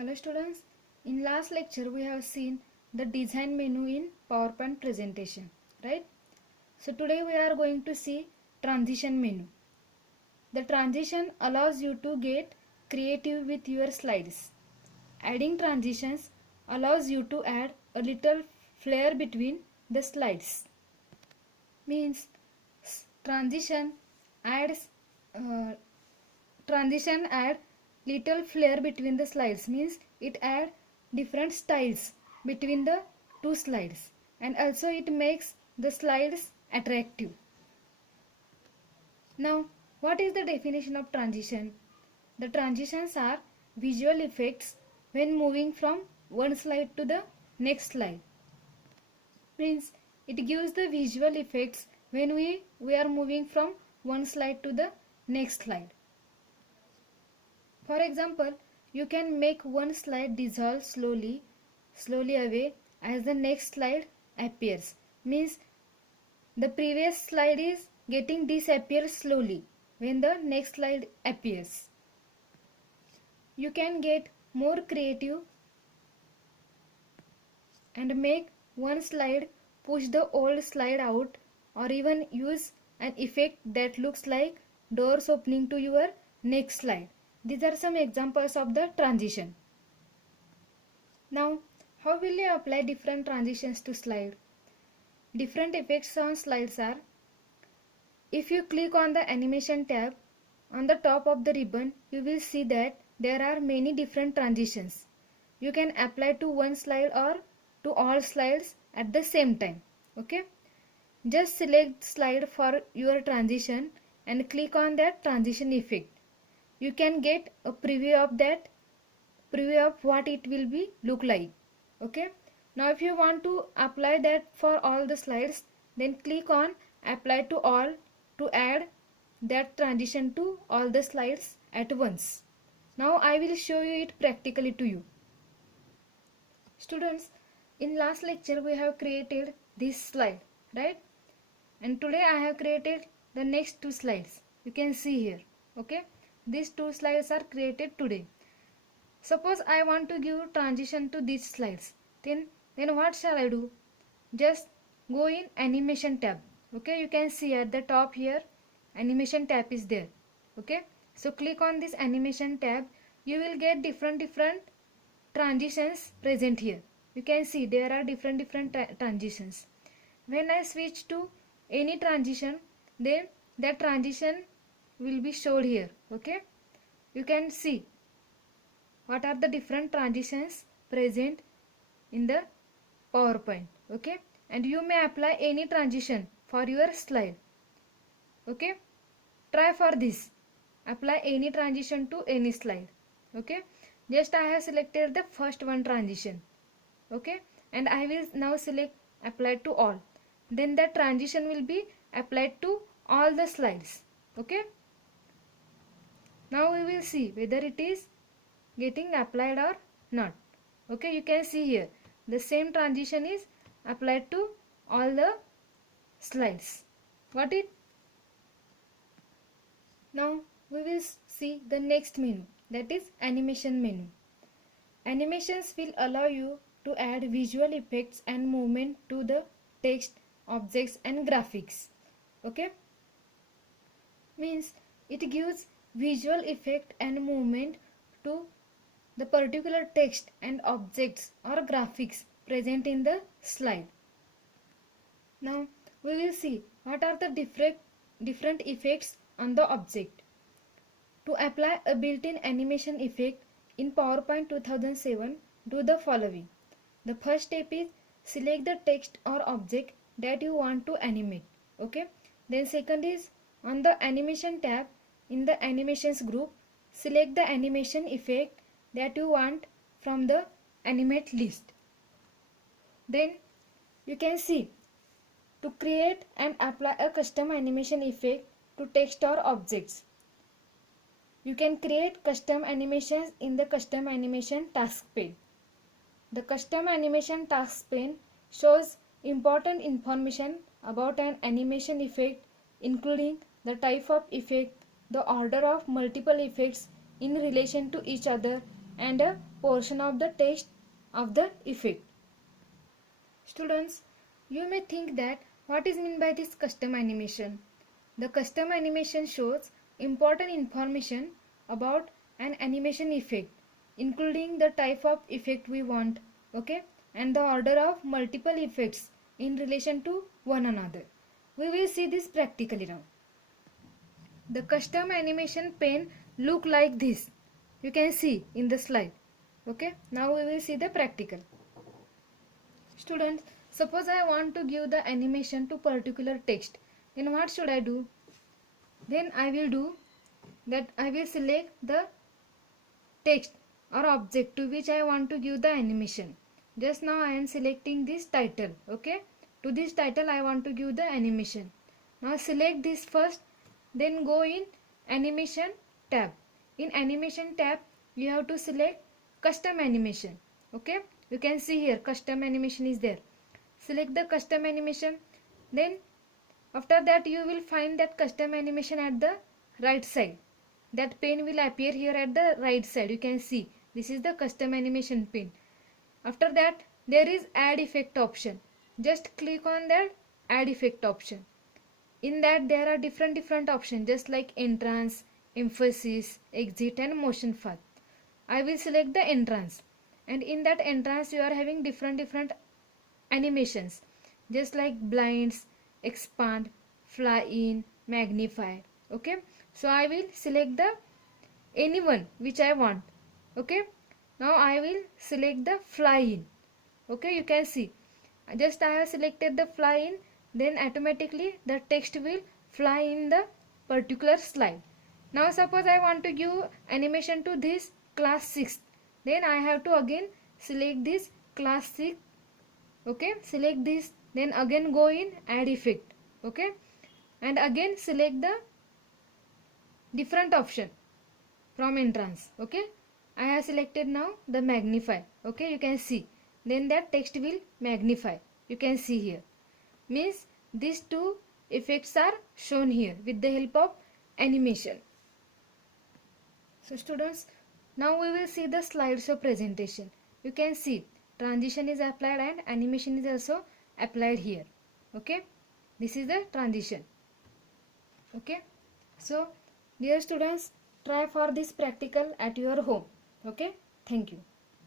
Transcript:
Hello students, in last lecture we have seen the design menu in PowerPoint presentation, right? So today we are going to see transition menu. The transition allows you to get creative with your slides. Adding transitions allows you to add a little flair between the slides. Means transition adds uh, transition add little flair between the slides, means it add different styles between the two slides, and also it makes the slides attractive. Now, what is the definition of transition? The transitions are visual effects when moving from one slide to the next slide. Means it gives the visual effects when we are moving from one slide to the next slide. For example, you can make one slide dissolve slowly away as the next slide appears. Means the previous slide is getting disappear slowly when the next slide appears. You can get more creative and make one slide push the old slide out, or even use an effect that looks like doors opening to your next slide. These are some examples of the transition. Now, how will you apply different transitions to slide? Different effects on slides are: if you click on the animation tab on the top of the ribbon, you will see that there are many different transitions. You can apply to one slide or to all slides at the same time. Okay? Just select slide for your transition and click on that transition effect. You can get a preview of what it will be look like. Okay? Now if you want to apply that for all the slides, then click on apply to all to add that transition to all the slides at once. Now I will show you it practically to you. Students, in last lecture we have created this slide, right? And today I have created the next two slides. You can see here. Okay? These two slides are created today. Suppose I want to give transition to these slides. Then what shall I do? Just go in animation tab. Okay, you can see at the top here animation tab is there. Okay, so click on this animation tab. You will get different transitions present here. You can see there are different transitions. When I switch to any transition, then that transition will be showed here. Okay, you can see what are the different transitions present in the PowerPoint. Okay, and you may apply any transition for your slide. Okay, try for this. Apply any transition to any slide. Okay, just I have selected the first one transition. Okay, and I will now select apply to all. Then that transition will be applied to all the slides. Okay, now we will see whether it is getting applied or not. Okay, you can see here the same transition is applied to all the slides. Got it? Now we will see the next menu, that is animation menu. Animations will allow you to add visual effects and movement to the text, objects and graphics. Okay, means it gives visual effect and movement to the particular text and objects or graphics present in the slide. Now we will see what are the different effects on the object. To apply a built-in animation effect in PowerPoint 2007, do the following. The first step is select the text or object that you want to animate. Okay. Then second is on the animation tab in the animations group, select the animation effect that you want from the animate list. Then you can see to create and apply a custom animation effect to text or objects. You can create custom animations in the custom animation task pane. The custom animation task pane shows important information about an animation effect, including the type of effect, the order of multiple effects in relation to each other, and a portion of the text of the effect. Students, you may think that what is meant by this custom animation? The custom animation shows important information about an animation effect, including the type of effect we want, okay, and the order of multiple effects in relation to one another. We will see this practically now. The custom animation pane look like this. You can see in the slide. Okay, now we will see the practical. Students, suppose I want to give the animation to particular text. Then what should I do? Then I will do that I will select the text or object to which I want to give the animation. Just now I am selecting this title. Okay, to this title I want to give the animation. Now select this first, then go in animation tab. In animation tab you have to select custom animation. Okay, you can see here custom animation is there. Select the custom animation, then after that you will find that custom animation at the right side. That pane will appear here at the right side. You can see this is the custom animation pane. After that there is add effect option. Just click on that add effect option. In that there are different options just like entrance, emphasis, exit and motion path. I will select the entrance, and in that entrance you are having different animations just like blinds, expand, fly in, magnify. Okay, so I will select the anyone which I want. Okay, now I will select the fly in. Okay, you can see just I have selected the fly in, then automatically the text will fly in the particular slide. Now suppose I want to give animation to this class 6, then I have to again select this class 6. Okay, select this, then again go in add effect. Okay, and again select the different option from entrance. Okay, I have selected now the magnify. Okay, you can see then that text will magnify. You can see here means these two effects are shown here with the help of animation. So students, now we will see the slideshow presentation. You can see transition is applied and animation is also applied here. Okay, this is the transition. Okay, so dear students, try for this practical at your home. Okay, thank you.